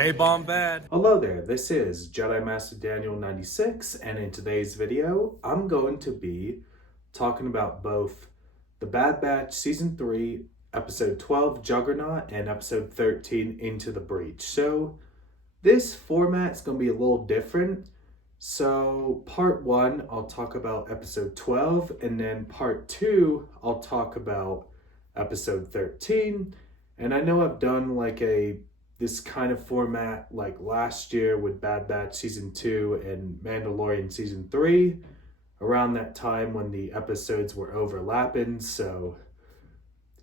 K-Bomb bad. Hello there, this is Jedi Master Daniel 96, and in today's video, I'm going to be talking about both The Bad Batch Season 3, Episode 12, Juggernaut, and Episode 13, Into the Breach. So, this format's going to be a little different. So, Part 1, I'll talk about Episode 12, and then Part 2, I'll talk about Episode 13. And I know I've done this kind of format like last year with Bad Batch Season 2 and Mandalorian Season 3, around that time when the episodes were overlapping, so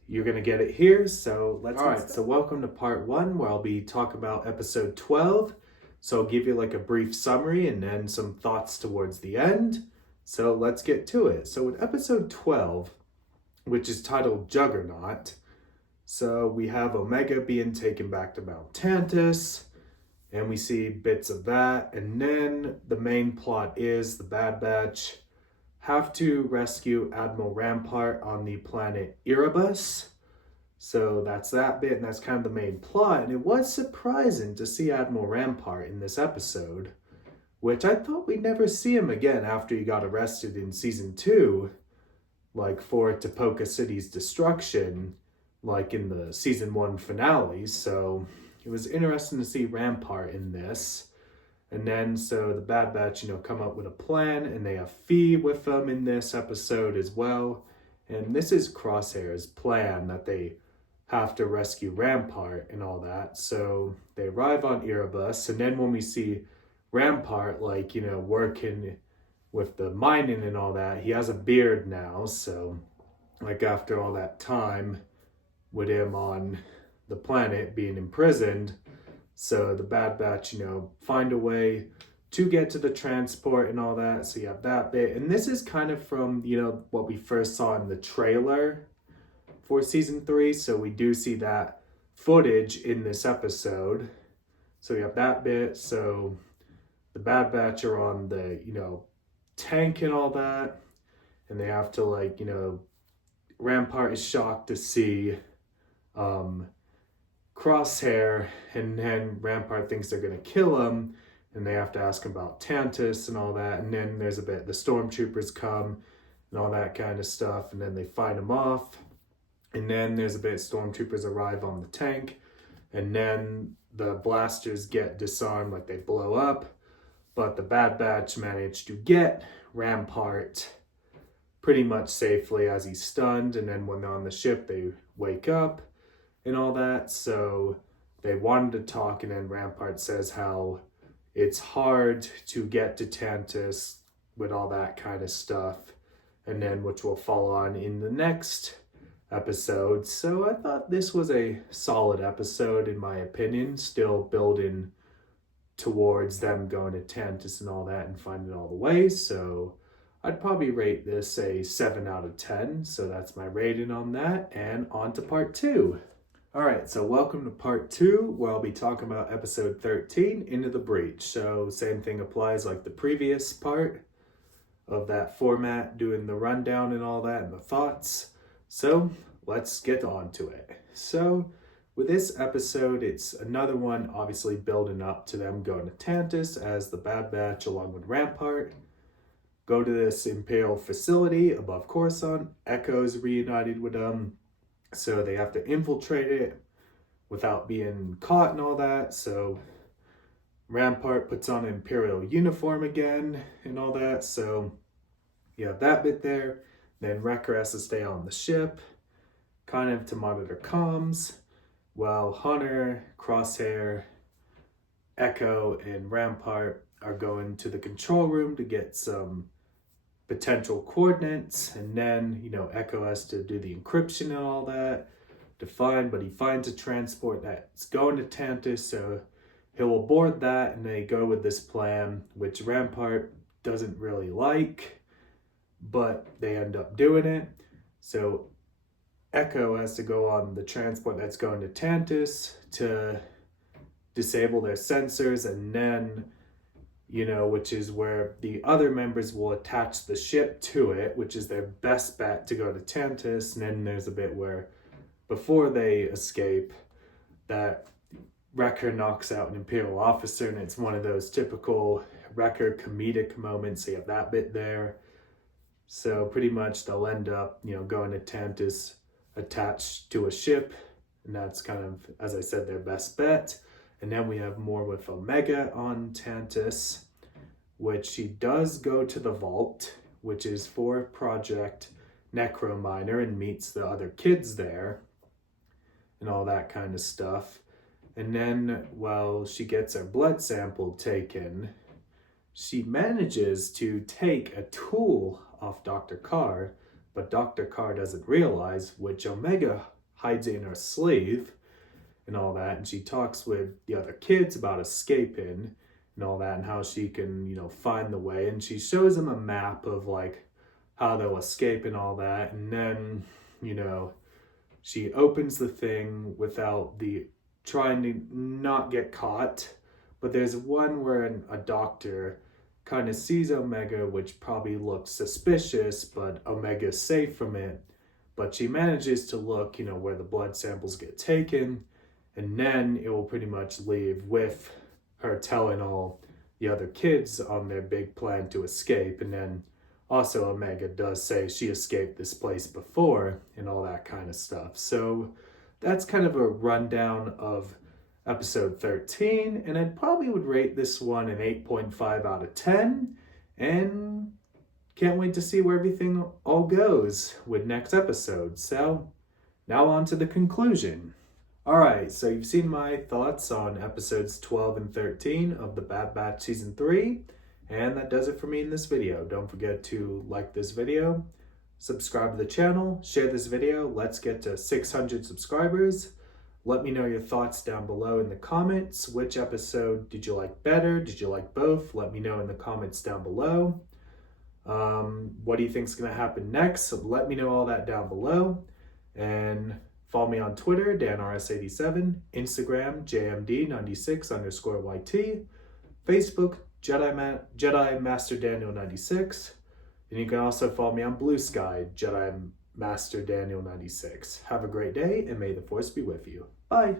you're gonna get it here. So so welcome to Part 1, where I'll be talking about Episode 12. So I'll give you like a brief summary and then some thoughts towards the end. So let's get to it. So with Episode 12, which is titled Juggernaut, so we have Omega being taken back to Mount Tantus, and we see bits of that. And then the main plot is the Bad Batch have to rescue Admiral Rampart on the planet Erebus. So that's that bit, and that's kind of the main plot. And it was surprising to see Admiral Rampart in this episode, which I thought we'd never see him again after he got arrested in Season 2, like for Tapoka City's destruction, like in the Season 1 finale. So it was interesting to see Rampart in this. And then so the Bad Batch, come up with a plan, and they have Fee with them in this episode as well. And this is Crosshair's plan, that they have to rescue Rampart and all that. So they arrive on Erebus, and then when we see Rampart, working with the mining and all that, he has a beard now. So after all that time with him on the planet being imprisoned, so the Bad Batch, find a way to get to the transport and all that. So you have that bit. And this is kind of from, what we first saw in the trailer for Season 3. So we do see that footage in this episode. So you have that bit. So the Bad Batch are on the, tank and all that. And they have to Rampart is shocked to see Crosshair, and then Rampart thinks they're gonna kill him, and they have to ask him about Tantus and all that. And then there's a bit, the stormtroopers come and all that kind of stuff, and then they fight him off. And then there's a bit, stormtroopers arrive on the tank, and then the blasters get disarmed, like they blow up. But the Bad Batch managed to get Rampart pretty much safely as he's stunned. And then when they're on the ship, they wake up and all that. So they wanted to talk, and then Rampart says how it's hard to get to Tantus with all that kind of stuff, and then which will follow on in the next episode. So I thought this was a solid episode in my opinion, still building towards them going to Tantus and all that and finding all the way. So I'd probably rate this a 7 out of 10. So that's my rating on that, and on to Part 2. Alright, so welcome to Part 2, where I'll be talking about Episode 13, Into the Breach. So same thing applies like the previous part of that format, doing the rundown and all that and the thoughts. So let's get on to it. So with this episode, it's another one obviously building up to them going to Tantus, as the Bad Batch along with Rampart go to this Imperial facility above Coruscant. Echo's reunited with them. So they have to infiltrate it without being caught and all that. So Rampart puts on an Imperial uniform again and all that. So you have that bit there. Then Wrecker has to stay on the ship, kind of to monitor comms, while Hunter, Crosshair, Echo, and Rampart are going to the control room to get some potential coordinates. And then Echo has to do the encryption and all that to find, but he finds a transport that's going to Tantus, so he'll aboard that, and they go with this plan, which Rampart doesn't really like, but they end up doing it. So Echo has to go on the transport that's going to Tantus to disable their sensors, and then which is where the other members will attach the ship to it, which is their best bet to go to Tantus. And then there's a bit where, before they escape, that Wrecker knocks out an Imperial officer, and it's one of those typical Wrecker comedic moments. You have that bit there. So pretty much they'll end up, going to Tantus attached to a ship, and that's kind of, as I said, their best bet. And then we have more with Omega on Tantus, which she does go to the vault, which is for Project Necrominer, and meets the other kids there and all that kind of stuff. And then, while she gets her blood sample taken, she manages to take a tool off Dr. Carr, but Dr. Carr doesn't realize, which Omega hides in her sleeve and all that. And she talks with the other kids about escaping and all that, and how she can, find the way. And she shows them a map of like how they'll escape and all that. And then, she opens the thing without trying to not get caught. But there's one where a doctor kind of sees Omega, which probably looks suspicious, but Omega's safe from it. But she manages to look, where the blood samples get taken, and then it will pretty much leave with her telling all the other kids on their big plan to escape. And then also Omega does say she escaped this place before and all that kind of stuff. So that's kind of a rundown of episode 13, and I probably would rate this one an 8.5 out of 10, and can't wait to see where everything all goes with next episode. So now on to the conclusion. Alright, so you've seen my thoughts on episodes 12 and 13 of the Bad Batch Season 3, and that does it for me in this video. Don't forget to like this video, subscribe to the channel, share this video. Let's get to 600 subscribers. Let me know your thoughts down below in the comments. Which episode did you like better? Did you like both? Let me know in the comments down below. What do you think is going to happen next? So let me know all that down below. And follow me on Twitter, DanRS87, Instagram, JMD96_YT, Facebook, Jedi Master Daniel 96. And you can also follow me on Bluesky, Jedi Master Daniel 96. Have a great day, and may the Force be with you. Bye.